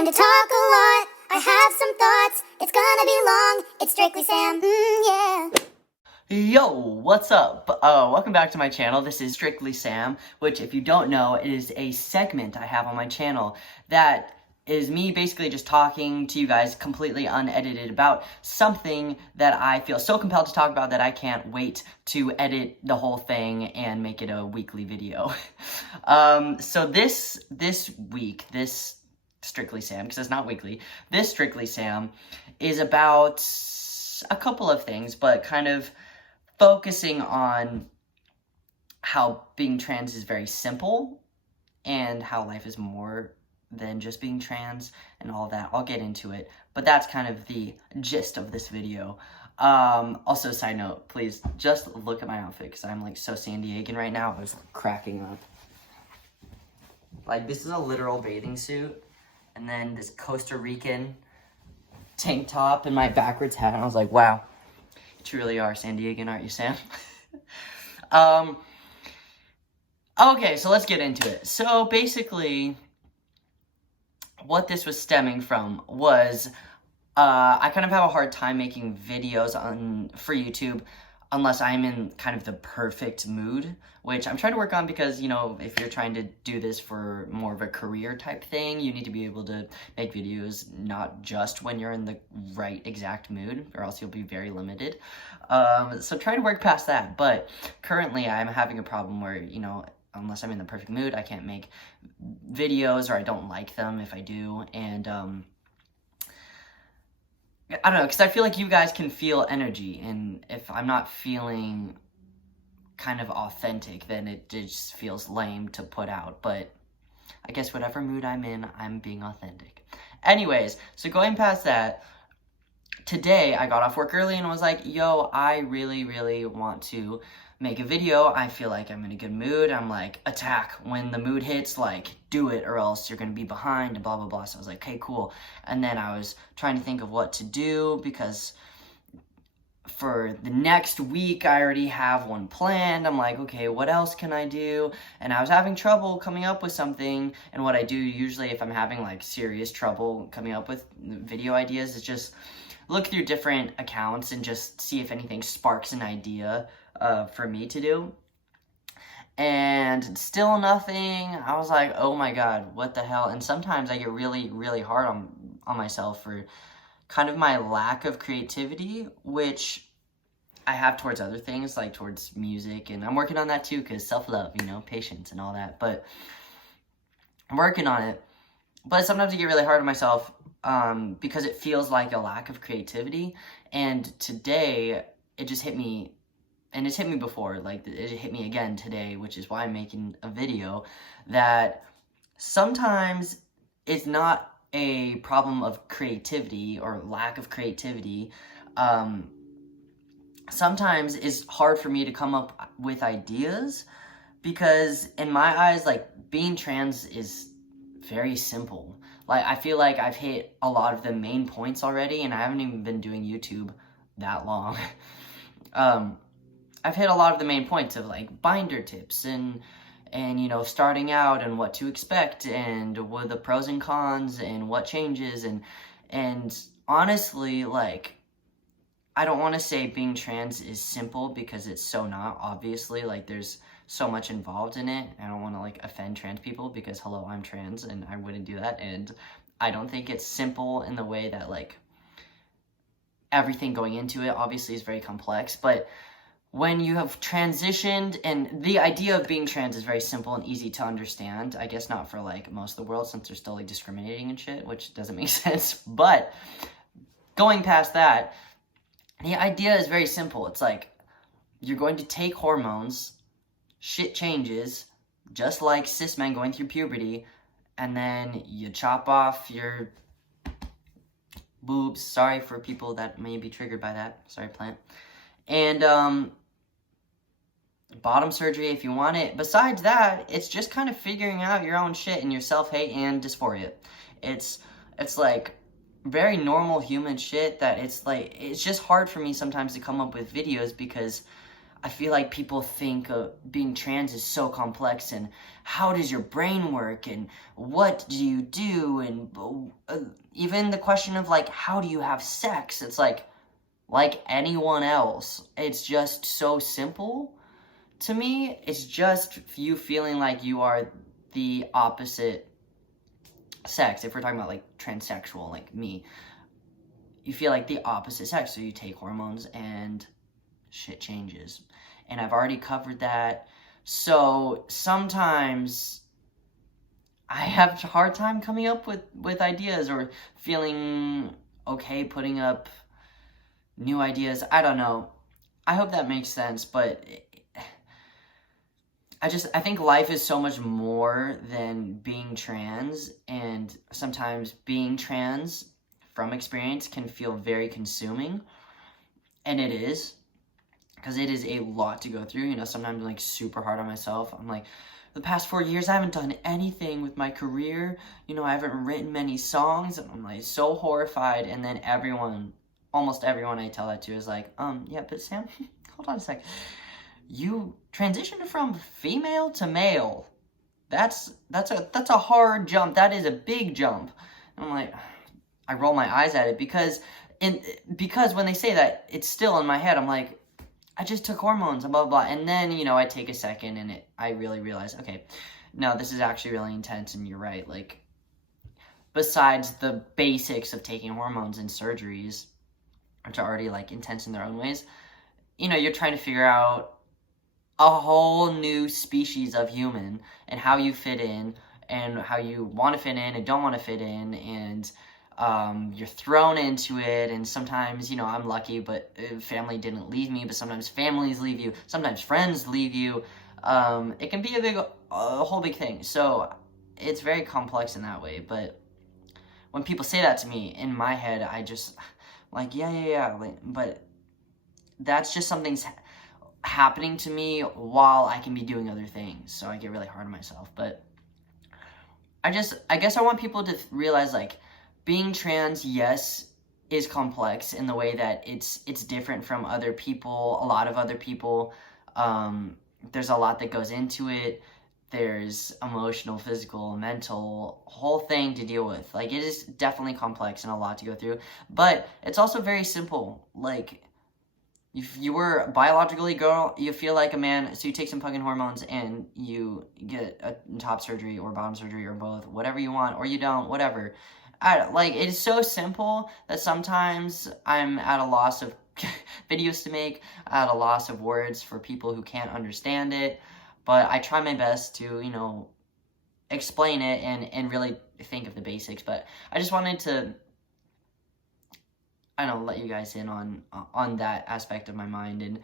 Time to talk a lot. I have some thoughts. It's gonna be long. It's Strictly Sam. Yeah. Yo, what's up? Welcome back to my channel. This is Strictly Sam, which if you don't know, it is a segment I have on my channel that is me basically just talking to you guys completely unedited about something that I feel so compelled to talk about that I can't wait to edit the whole thing and make it a weekly video. So this week, this Strictly Sam, because it's not weekly, this Strictly Sam is about a couple of things, but kind of focusing on how being trans is very simple and how life is more than just being trans and all that. I'll get into it, but that's kind of the gist of this video. Also, side note, please just look at my outfit because I'm like so San Diegan right now. I was cracking up. Like, this is a literal bathing suit, and then this Costa Rican tank top and my backwards hat. And I was like, wow, you truly are San Diegan, aren't you, Sam? Okay, so let's get into it. So basically, what this was stemming from was I kind of have a hard time making videos for YouTube unless I'm in kind of the perfect mood, which I'm trying to work on because, you know, if you're trying to do this for more of a career type thing, you need to be able to make videos not just when you're in the right exact mood, or else you'll be very limited. So try to work past that, but currently I'm having a problem where, you know, unless I'm in the perfect mood, I can't make videos, or I don't like them if I do, and I don't know, because I feel like you guys can feel energy, and if I'm not feeling kind of authentic, then it just feels lame to put out, but I guess whatever mood I'm in, I'm being authentic. Anyways, so going past that, today I got off work early and was like, yo, I really want to make a video. I feel like I'm in a good mood. I'm like, attack. When the mood hits, like, do it, or else you're gonna be behind, and blah blah blah. So I was like, okay, cool. And then I was trying to think of what to do, because for the next week I already have one planned. I'm like, okay, what else can I do? And I was having trouble coming up with something, and what I do usually if I'm having like serious trouble coming up with video ideas is just look through different accounts and just see if anything sparks an idea for me to do. And still nothing. I was like, oh my god, what the hell? And sometimes I get really hard on myself for kind of my lack of creativity, which I have towards other things, like towards music, and I'm working on that too, because self-love, you know, patience and all that, but I'm working on it. But sometimes I get really hard on myself because it feels like a lack of creativity, and today it just hit me. And it's hit me before, like, it hit me again today, which is why I'm making a video, that sometimes it's not a problem of creativity or lack of creativity. Sometimes it's hard for me to come up with ideas, because in my eyes, like, being trans is very simple. Like, I feel like I've hit a lot of the main points already, and I haven't even been doing YouTube that long. I've hit a lot of the main points of, like, binder tips and you know, starting out and what to expect and what the pros and cons and what changes, and honestly, like, I don't want to say being trans is simple, because it's so not, obviously. Like, there's so much involved in it. I don't want to, like, offend trans people, because hello, I'm trans and I wouldn't do that, and I don't think it's simple in the way that, like, everything going into it obviously is very complex, but when you have transitioned, and the idea of being trans is very simple and easy to understand, I guess not for, like, most of the world, since they're still, like, discriminating and shit, which doesn't make sense, but going past that, the idea is very simple. It's like, you're going to take hormones, shit changes, just like cis men going through puberty, and then you chop off your boobs. Sorry for people that may be triggered by that. Sorry, plant. And, bottom surgery if you want it. Besides that, it's just kind of figuring out your own shit and your self-hate and dysphoria. It's like very normal human shit that it's like, it's just hard for me sometimes to come up with videos, because I feel like people think being trans is so complex, and how does your brain work, and what do you do, and even the question of like, how do you have sex? It's like anyone else. It's just so simple to me. It's just you feeling like you are the opposite sex. If we're talking about like transsexual, like me, you feel like the opposite sex, so you take hormones and shit changes. And I've already covered that. So sometimes I have a hard time coming up with ideas or feeling okay putting up new ideas. I don't know. I hope that makes sense, but I think life is so much more than being trans, and sometimes being trans from experience can feel very consuming, and it is, because it is a lot to go through. You know, sometimes I'm like super hard on myself. I'm like, the past 4 years I haven't done anything with my career. You know, I haven't written many songs, and I'm like so horrified. And then almost everyone I tell that to is like, yeah, but Sam, hold on a sec. You transitioned from female to male. That's a hard jump. That is a big jump. And I'm like, I roll my eyes at it because when they say that, it's still in my head. I'm like, I just took hormones, blah, blah, blah. And then, you know, I take a second and I really realize, okay, no, this is actually really intense, and you're right. Like, besides the basics of taking hormones and surgeries, which are already, like, intense in their own ways, you know, you're trying to figure out a whole new species of human and how you fit in and how you want to fit in and don't want to fit in, and you're thrown into it. And sometimes, you know, I'm lucky, but family didn't leave me, but sometimes families leave you, sometimes friends leave you. It can be a whole big thing. So it's very complex in that way. But when people say that to me, in my head, I just like, yeah. But that's just something's happening to me while I can be doing other things. So I get really hard on myself. But I guess I want people to realize, like, being trans, yes, is complex in the way that it's different from other people, a lot of other people. There's a lot that goes into it. There's emotional, physical, mental, whole thing to deal with. Like, it is definitely complex and a lot to go through. But it's also very simple. Like, if you were biologically a girl, you feel like a man, so you take some fucking hormones and you get a top surgery or bottom surgery or both, whatever you want, or you don't, whatever. Like, it is so simple that sometimes I'm at a loss of videos to make, at a loss of words for people who can't understand it, but I try my best to, you know, explain it and really think of the basics. But I just wanted to, I don't know, let you guys in on that aspect of my mind,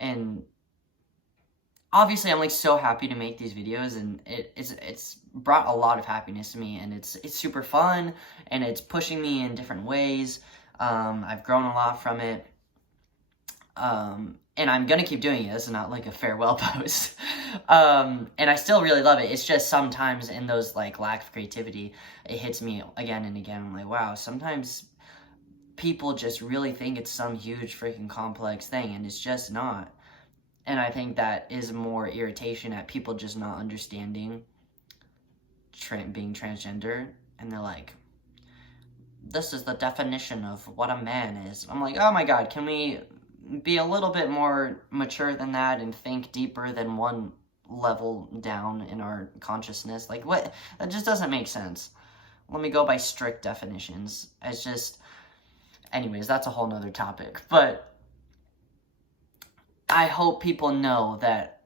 and obviously I'm like so happy to make these videos, and it's brought a lot of happiness to me, and it's super fun, and it's pushing me in different ways. I've grown a lot from it, and I'm gonna keep doing it. This is not like a farewell post. And I still really love it. It's just sometimes in those like lack of creativity, it hits me again and again. I'm like, wow, sometimes people just really think it's some huge freaking complex thing, and it's just not. And I think that is more irritation at people just not understanding being transgender. And they're like, this is the definition of what a man is. I'm like, oh my god, can we be a little bit more mature than that and think deeper than one level down in our consciousness? Like, what? That just doesn't make sense. Let me go by strict definitions. It's just, anyways, that's a whole nother topic. But I hope people know that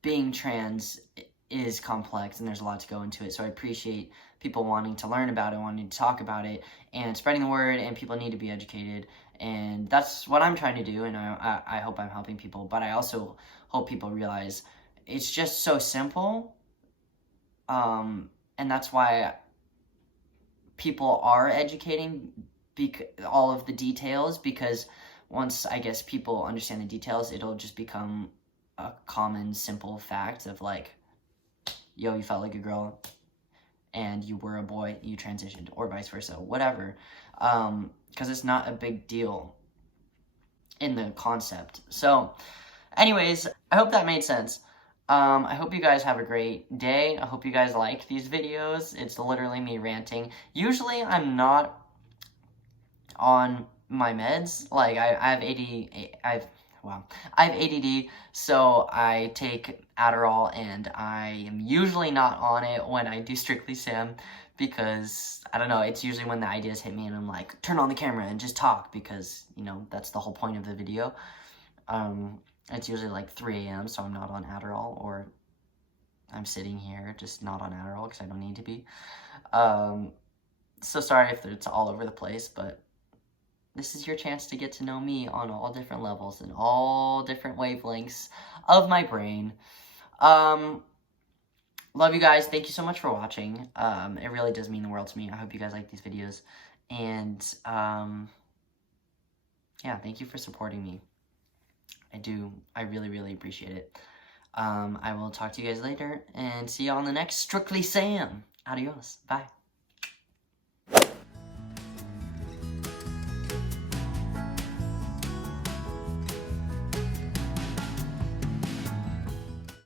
being trans is complex and there's a lot to go into it. So I appreciate people wanting to learn about it, wanting to talk about it, and spreading the word, and people need to be educated. And that's what I'm trying to do, and I hope I'm helping people. But I also hope people realize it's just so simple. And that's why people are educating all of the details, because once, I guess, people understand the details, it'll just become a common, simple fact of like, yo, you felt like a girl and you were a boy, you transitioned, or vice versa, whatever. Because it's not a big deal. in the concept. So, anyways, I hope that made sense. I hope you guys have a great day. I hope you guys like these videos. It's literally me ranting. Usually, I'm not on my meds. Like, I have I have ADD, so I take Adderall, and I am usually not on it when I do Strictly Sam, because, I don't know, it's usually when the ideas hit me and I'm like, turn on the camera and just talk, because, you know, that's the whole point of the video. It's usually like 3 a.m., so I'm not on Adderall, or I'm sitting here just not on Adderall because I don't need to be. So sorry if it's all over the place, but this is your chance to get to know me on all different levels and all different wavelengths of my brain. Love you guys. Thank you so much for watching. It really does mean the world to me. I hope you guys like these videos. And, yeah, thank you for supporting me. I do. I really, really appreciate it. I will talk to you guys later, and see you on the next Strictly Sam. Adios. Bye.